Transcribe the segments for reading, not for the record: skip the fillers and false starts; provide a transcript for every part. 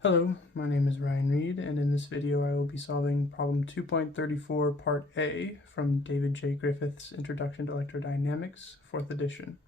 Hello, my name is Ryan Reed, and in this video I will be solving problem 2.34 Part A from David J. Griffith's Introduction to Electrodynamics, 4th edition.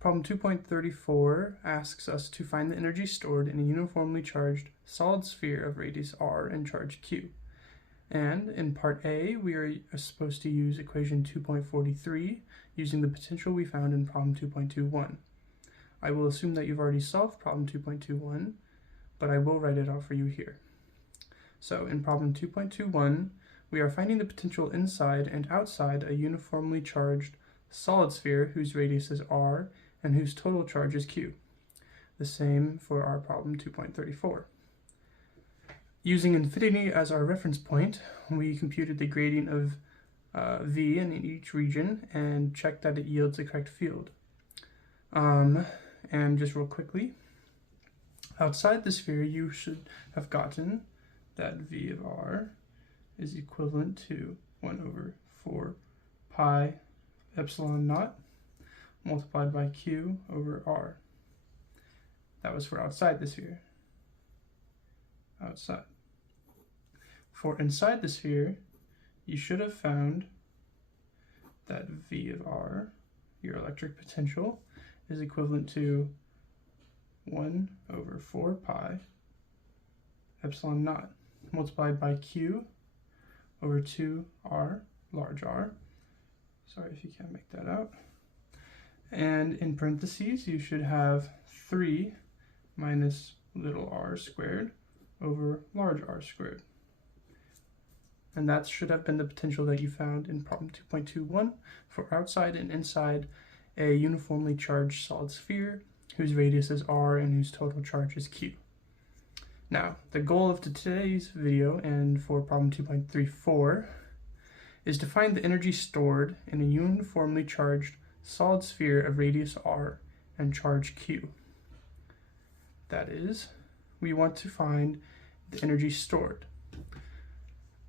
Problem 2.34 asks us to find the energy stored in a uniformly charged solid sphere of radius r and charge q. And in Part A, we are supposed to use equation 2.43 using the potential we found in problem 2.21. I will assume that you've already solved problem 2.21, but I will write it out for you here. So in problem 2.21, we are finding the potential inside and outside a uniformly charged solid sphere whose radius is r and whose total charge is q. The same for our problem 2.34. Using infinity as our reference point, we computed the gradient of v in each region and checked that it yields the correct field. And just real quickly, outside the sphere, you should have gotten that v of r is equivalent to 1 over 4 pi epsilon naught multiplied by q over r. That was for outside the sphere. Outside. For inside the sphere, you should have found that v of r, your electric potential, is equivalent to 1 over 4 pi epsilon naught multiplied by q over 2r, large r. Sorry if you can't make that out. And in parentheses, you should have 3 minus little r squared over large R squared. And that should have been the potential that you found in problem 2.21 for outside and inside a uniformly charged solid sphere whose radius is r and whose total charge is q. Now, the goal of today's video and for problem 2.34 is to find the energy stored in a uniformly charged solid sphere of radius r and charge q. That is, we want to find the energy stored.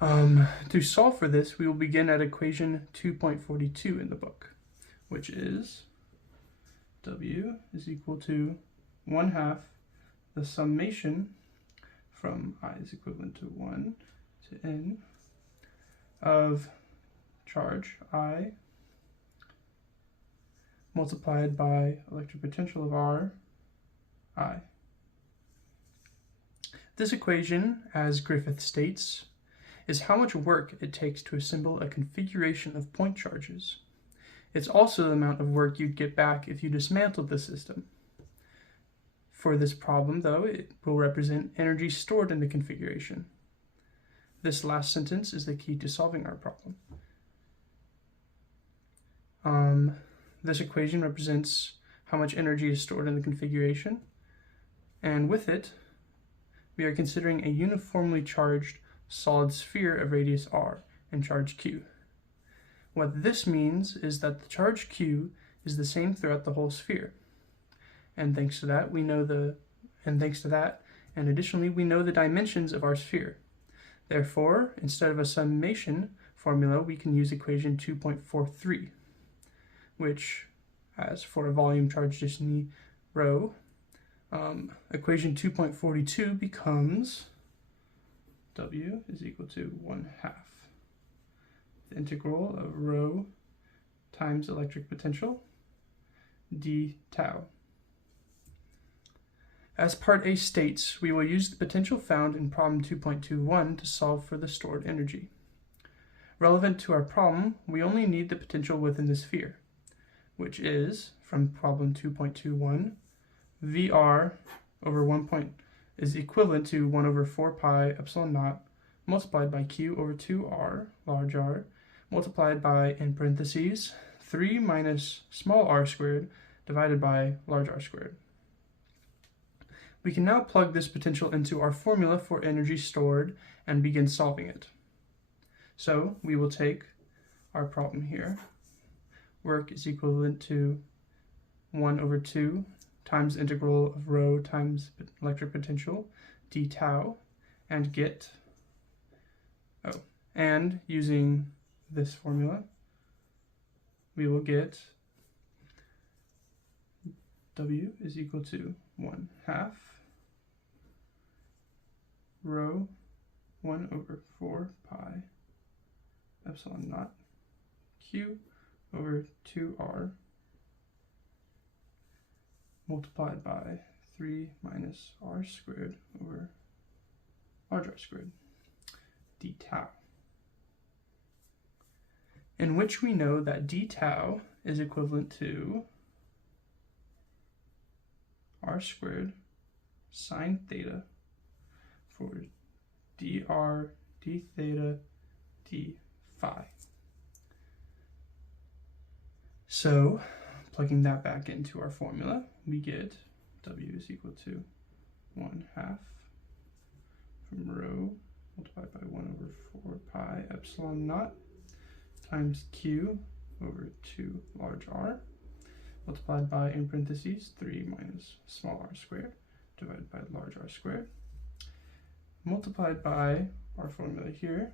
To solve for this, we will begin at equation 2.42 in the book, which is W is equal to 1/2 the summation from I is equivalent to 1 to n of charge I multiplied by electric potential of R I. This equation, as Griffith states, is how much work it takes to assemble a configuration of point charges. It's also the amount of work you'd get back if you dismantled the system. For this problem, though, it will represent energy stored in the configuration. This last sentence is the key to solving our problem. This equation represents how much energy is stored in the configuration, and with it, we are considering a uniformly charged solid sphere of radius r and charge q. What this means is that the charge q is the same throughout the whole sphere. And thanks to that, and additionally, we know the dimensions of our sphere. Therefore, instead of a summation formula, we can use equation 2.43, which, as for a volume charge density rho, equation 2.42 becomes W is equal to 1/2 the integral of rho times electric potential d tau. As part A states, we will use the potential found in problem 2.21 to solve for the stored energy. Relevant to our problem, we only need the potential within the sphere, which is, from problem 2.21, Vr over 1 is equivalent to 1 over 4 pi epsilon naught multiplied by q over 2r, large R, multiplied by, in parentheses, 3 minus small r squared divided by large R squared. We can now plug this potential into our formula for energy stored and begin solving it. So we will take our problem here. Work is equivalent to 1 over 2 times the integral of rho times electric potential d tau, and get, and using this formula, we will get W is equal to 1/2 rho 1 over 4 pi epsilon naught q over 2r multiplied by 3 minus r squared over large R squared d tau, in which we know that d tau is equivalent to r squared sine theta for dr d theta d phi. So plugging that back into our formula, we get W is equal to 1/2 from rho multiplied by 1 over 4 pi epsilon naught times Q over 2 large R multiplied by, in parentheses, 3 minus small r squared divided by large R squared multiplied by our formula here,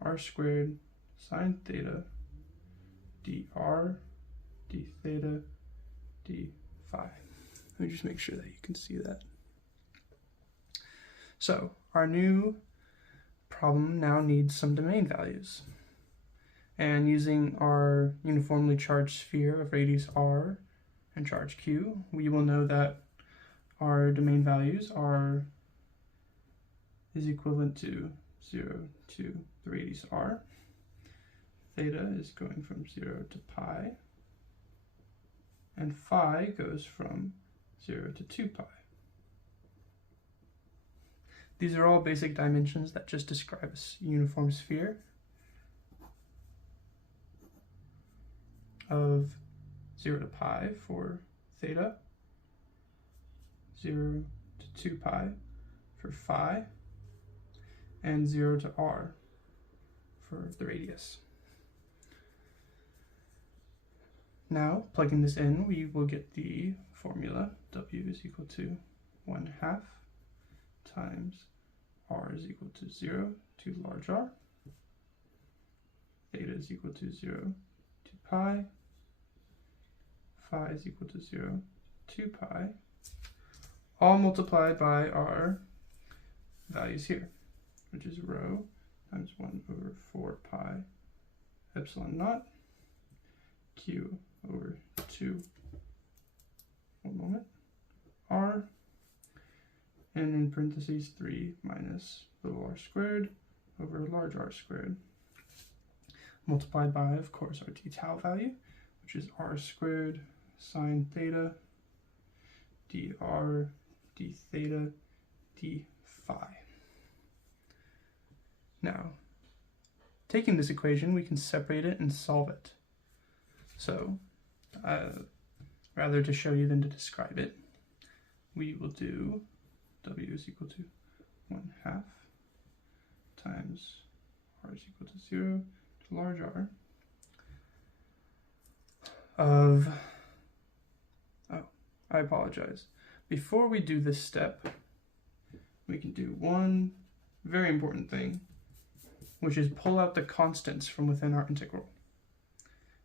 r squared sine theta dr d theta d phi. Let me just make sure that you can see that. So our new problem now needs some domain values. And using our uniformly charged sphere of radius r and charge q, we will know that our domain values is equivalent to 0 to the radius r. Theta is going from 0 to pi, and phi goes from 0 to 2 pi. These are all basic dimensions that just describe a uniform sphere of 0 to pi for theta, 0 to 2 pi for phi, and 0 to r for the radius. Now, plugging this in, we will get the formula W is equal to 1/2 times R is equal to 0 to large R, theta is equal to 0 to pi, phi is equal to 0 to pi, all multiplied by our values here, which is rho times 1 over 4 pi epsilon naught q over 2, one moment, r, and in parentheses 3 minus little r squared over large R squared, multiplied by, of course, our d tau value, which is r squared sine theta dr d theta d phi. Now, taking this equation, we can separate it and solve it. So, rather to show you than to describe it, we will do W is equal to 1/2 times R is equal to 0 to large R of, I apologize. Before we do this step, we can do one very important thing, which is pull out the constants from within our integral.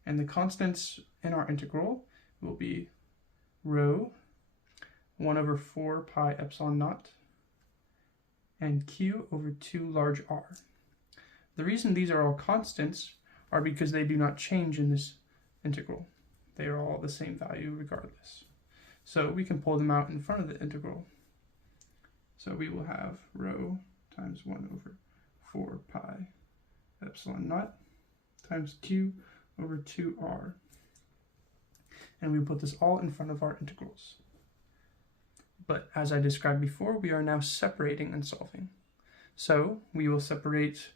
And the constants in our integral will be rho 1 over 4 pi epsilon naught and q over 2 large R. The reason these are all constants are because they do not change in this integral. They are all the same value regardless. So we can pull them out in front of the integral. So we will have rho times 1 over 4 pi epsilon naught times q over 2r. And we put this all in front of our integrals. But as I described before, we are now separating and solving. So we will separate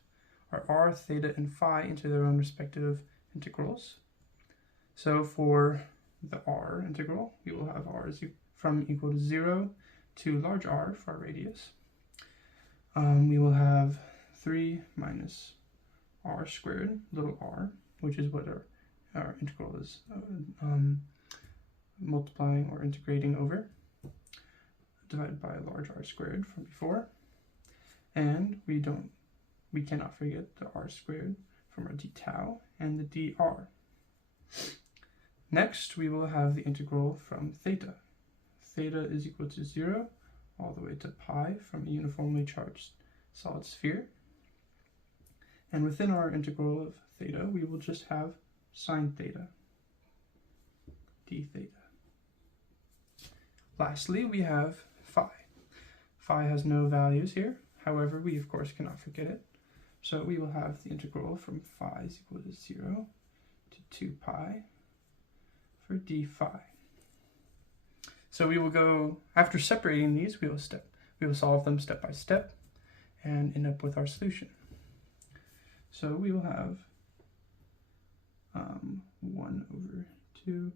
our r, theta, and phi into their own respective integrals. So for the r integral, we will have r is from equal to 0 to large R for our radius. We will have 3 minus r squared, little r, which is what our integral is multiplying or integrating over, divided by large R squared from before. And we cannot forget the r squared from our d tau and the dr. Next, we will have the integral from theta. Theta is equal to 0 all the way to pi from a uniformly charged solid sphere. And within our integral of theta, we will just have sine theta, d theta. Lastly, we have phi. Phi has no values here. However, we of course cannot forget it. So we will have the integral from phi is equal to 0 to 2 pi for d phi. So we will go, after separating these, we will solve them step by step and end up with our solution. So we will have 1 over 2,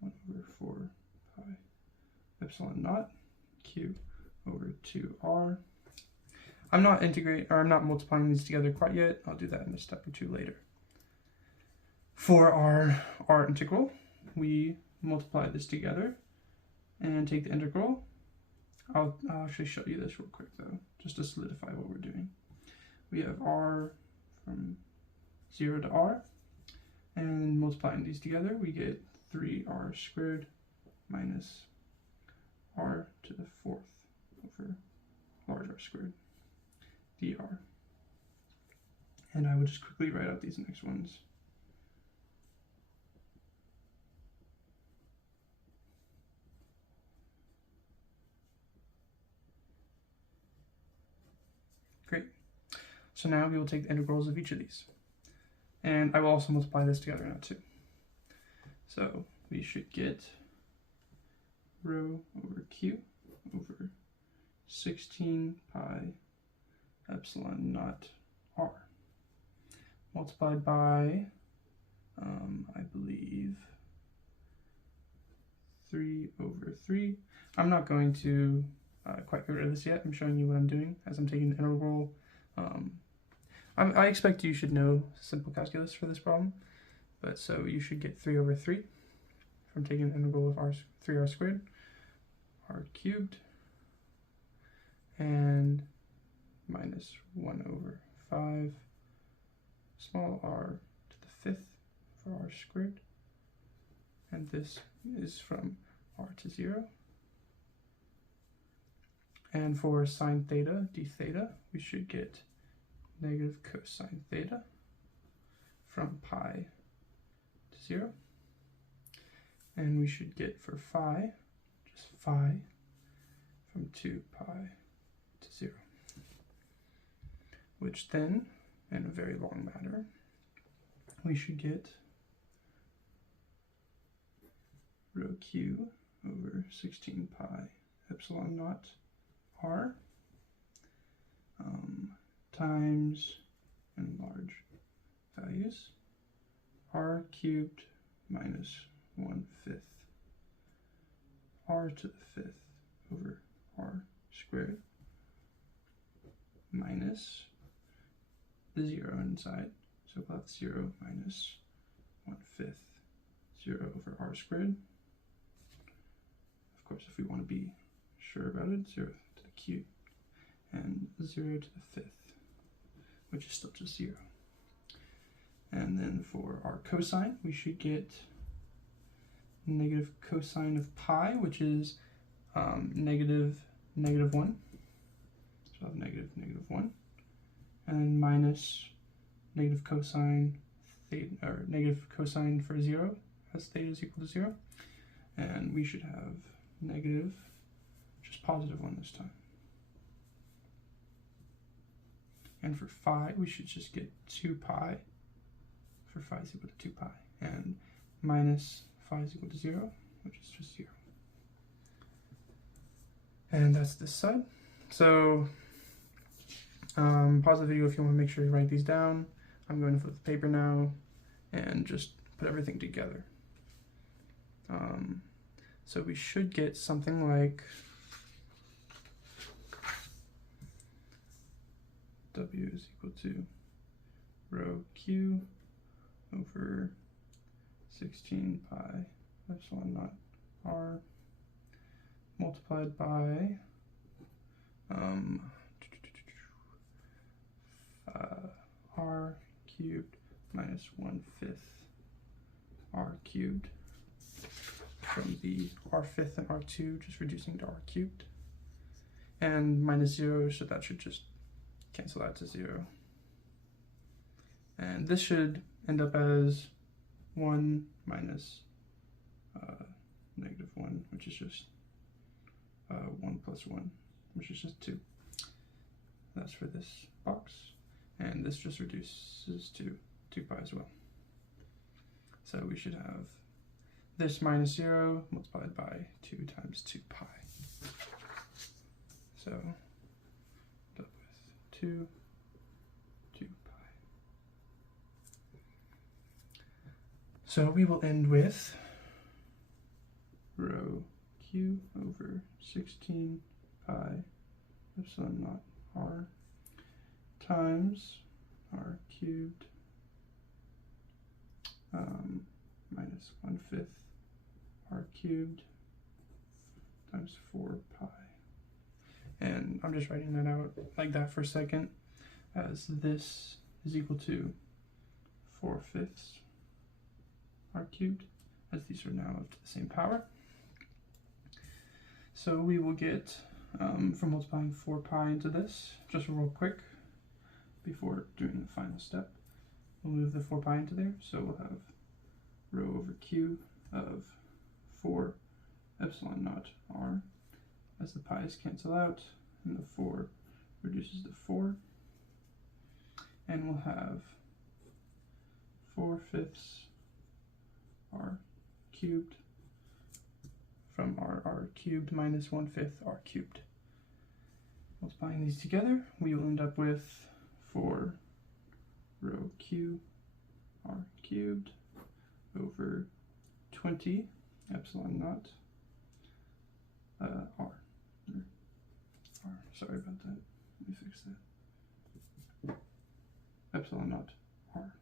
1 over 4 pi epsilon naught q over 2r. I'm not multiplying these together quite yet. I'll do that in a step or two later. For our r integral, we multiply this together and take the integral. I'll actually show you this real quick though, just to solidify what we're doing. We have r from 0 to r, and multiplying these together, we get 3r squared minus r to the 4th over large r squared dr. And I will just quickly write out these next ones. Great. So now we will take the integrals of each of these. And I will also multiply this together now too. So we should get rho over q over 16 pi epsilon naught r multiplied by, I believe, 3 over 3. I'm not going to quite get rid of this yet. I'm showing you what I'm doing as I'm taking the integral. I expect you should know simple calculus for this problem, but so you should get 3 over 3 from taking the integral of 3r squared, r cubed, and minus 1 over 5 small r to the 5th for r squared, and this is from r to 0. And for sine theta, d theta, we should get negative cosine theta from pi to 0. And we should get for phi, just phi, from 2 pi to 0. Which then, in a very long matter, we should get rho q over 16 pi epsilon naught r times, in large values, r cubed minus 1/5 r to the 5th over r squared minus the 0 inside, so we'll have 0 minus 1/5 0 over r squared. Of course, if we want to be sure about it, 0 to the cube, and 0 to the 5th, which is still just 0. And then for our cosine, we should get negative cosine of pi, which is negative 1. So I have negative 1. And then minus negative cosine theta, or negative cosine for 0, as theta is equal to 0. And we should have negative, just positive 1 this time. And for phi, we should just get 2 pi, for phi is equal to 2 pi, and minus phi is equal to 0, which is just 0. And that's this side. So pause the video if you want to make sure you write these down. I'm going to flip the paper now and just put everything together. So we should get something like W is equal to rho Q over 16 pi epsilon naught R multiplied by R cubed minus 1/5 R cubed from the R5 and R2, just reducing to R cubed. and minus 0, so that should just cancel out to 0. And this should end up as 1 minus negative 1, which is just 1 plus 1, which is just 2. That's for this box. And this just reduces to 2 pi as well. So we should have this minus 0 multiplied by 2 times 2 pi. So end up with 2 pi. So we will end with rho q over 16 pi epsilon naught r times r cubed minus 1/5 r cubed times 4 pi. And I'm just writing that out like that for a second, as this is equal to 4/5 r cubed, as these are now up to the same power. So we will get, from multiplying 4 pi into this, just real quick, before doing the final step, we'll move the 4 pi into there, so we'll have rho over q of 4 epsilon naught r, as the pi's cancel out, and the 4 reduces to 4, and we'll have 4/5 r cubed from r cubed minus 1/5 r cubed. Multiplying these together, we will end up with 4 rho q r cubed over 20 epsilon naught r. Sorry about that. Let me fix that. Epsilon naught r.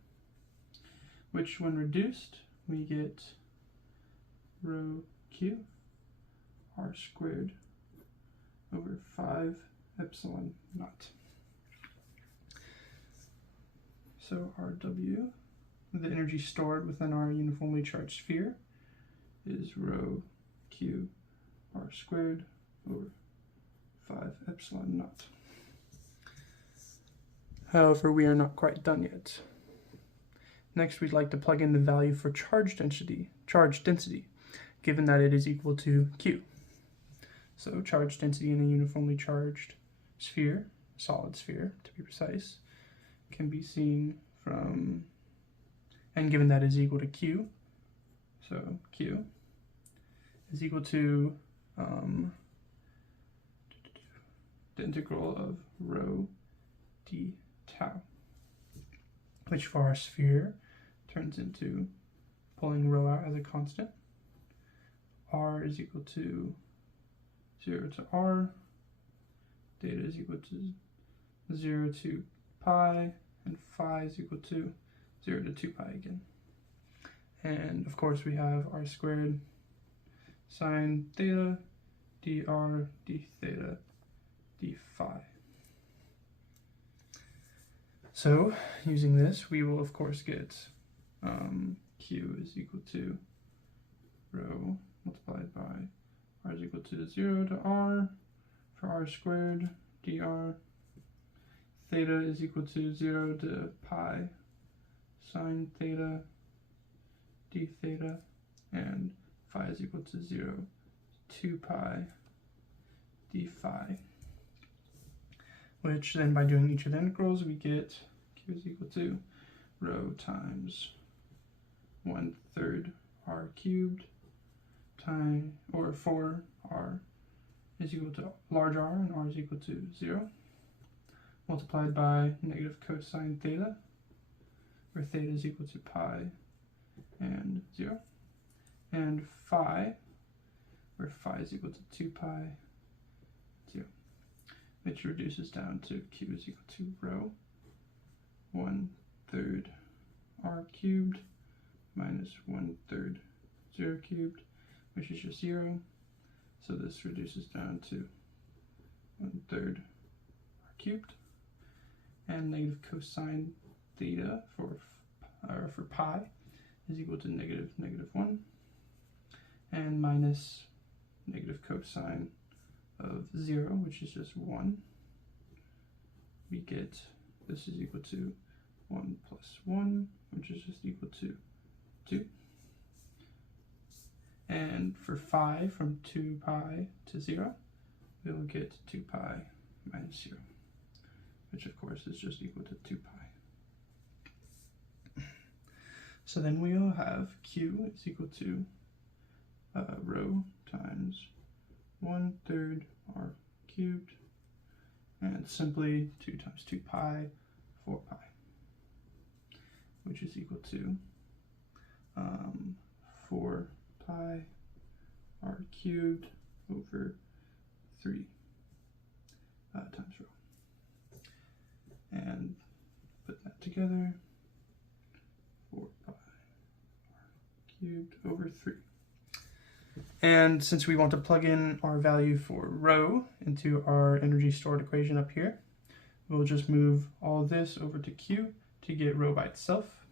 Which, when reduced, we get rho q r squared over 5 epsilon naught. So Rw, the energy stored within our uniformly charged sphere, is rho q r squared over 5 epsilon naught. However, we are not quite done yet. Next, we'd like to plug in the value for charge density, given that it is equal to q. So charge density in a uniformly charged sphere, solid sphere to be precise, can be seen from, and given that is equal to q, so q is equal to the integral of rho d tau, which for our sphere turns into, pulling rho out as a constant, r is equal to 0 to r, theta is equal to 0 to pi, and phi is equal to 0 to 2 pi again. And of course we have r squared sine theta dr d theta d phi. So using this, we will of course get q is equal to rho multiplied by r is equal to 0 to r for r squared dr. Theta is equal to 0 to pi sine theta d theta, and phi is equal to 0 to 2 pi d phi, which then by doing each of the integrals we get q is equal to rho times 1/3 r cubed times, or 4 r is equal to large r, and r is equal to 0, multiplied by negative cosine theta, where theta is equal to pi and 0, and phi, where phi is equal to 2 pi 0, which reduces down to q is equal to rho 1/3 r cubed minus 1/3 0 cubed, which is just 0. So this reduces down to 1/3 r cubed, and negative cosine theta for pi is equal to -1, and minus negative cosine of 0, which is just 1, we get this is equal to 1 plus 1, which is just equal to 2. And for phi from 2 pi to 0, we will get 2 pi minus 0, which of course is just equal to 2 pi. So then we will have Q is equal to rho times 1/3 r cubed, and simply 2 times 2 pi, 4 pi, which is equal to 4 pi r cubed over 3 times rho. And put that together, 4 pi r cubed over 3. And since we want to plug in our value for rho into our energy stored equation up here, we'll just move all of this over to Q to get rho by itself.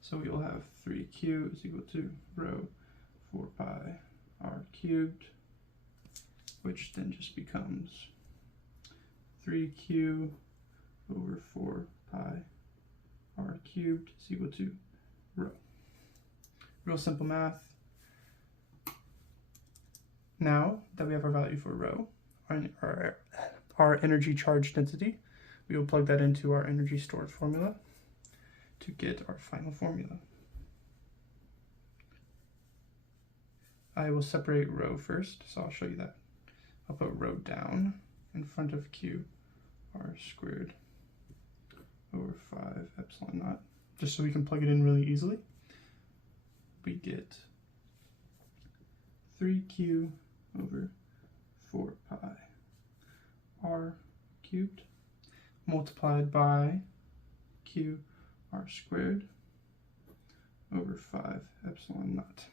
So we will have 3Q is equal to rho 4 pi r cubed, which then just becomes 3Q over 4 pi r cubed is equal to rho. Real simple math. Now that we have our value for rho, our energy charge density, we will plug that into our energy stored formula to get our final formula. I will separate rho first, so I'll show you that. I'll put rho down in front of Q r squared over 5 epsilon naught, just so we can plug it in really easily. We get 3Q over 4 pi r cubed multiplied by Q r squared over 5 epsilon naught,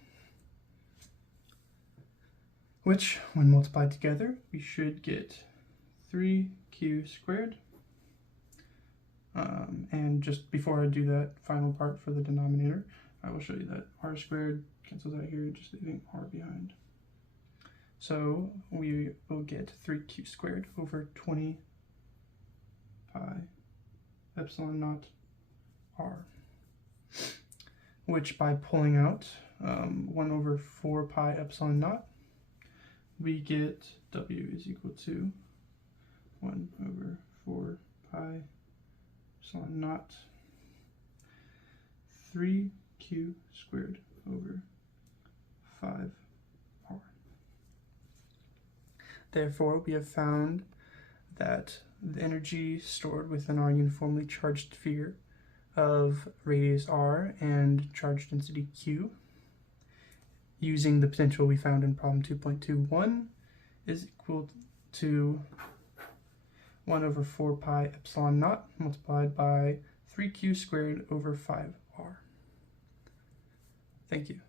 which when multiplied together we should get 3Q squared. And just before I do that final part for the denominator, I will show you that r squared cancels out here, just leaving r behind. So we will get 3Q squared over 20 pi epsilon naught r, which by pulling out 1 over 4 pi epsilon naught, we get W is equal to 1 over 4 pi epsilon naught 3Q squared over 5r. Therefore, we have found that the energy stored within our uniformly charged sphere of radius r and charge density q, using the potential we found in problem 2.21, is equal to 1 over 4 pi epsilon naught multiplied by 3Q squared over 5r. Thank you.